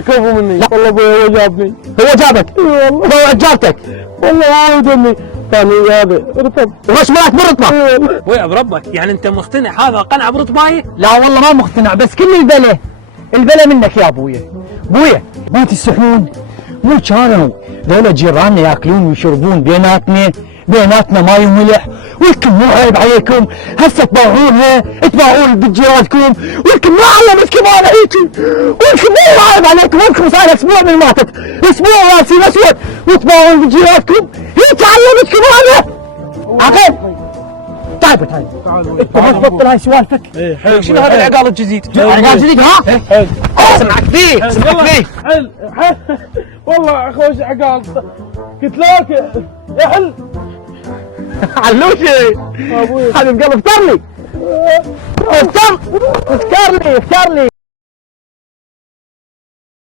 كفو مني والله ابوي هو جابني. هو جابك؟ اي والله. هو جابتك؟ والله هو جابني ثاني هذا رطب. وش مالك برطبه؟ اي والله. ابويا بربك يعني انت مقتنع هذا قنع برطباي؟ لا والله ما مقتنع، بس كل البلا منك يا ابويا. ابويا ما تستحون؟ مو كانوا ذولا جيراننا ياكلون ويشربون بيناتنا ماي وملح، ولكم مو عيب عليكم هسه تباعونها تباعون بنت جيرانكم، ولكم ما علمتكم انا هيك، ولكم مو عيب عليكم، ولكم صار اسبوع من ماتت، اسبوع راسي اسود وتباعون بنت جيرانكم، هيك علمتكم انا؟ عقل طيب انت بس بطل هاي سوالفك. شنو هذا العقال الجديد؟ عقال جديد ها؟ اسمعك فيه حل والله خوش عقال قلت لك يا حل علوشي ابوي حبيب قلب افتر لي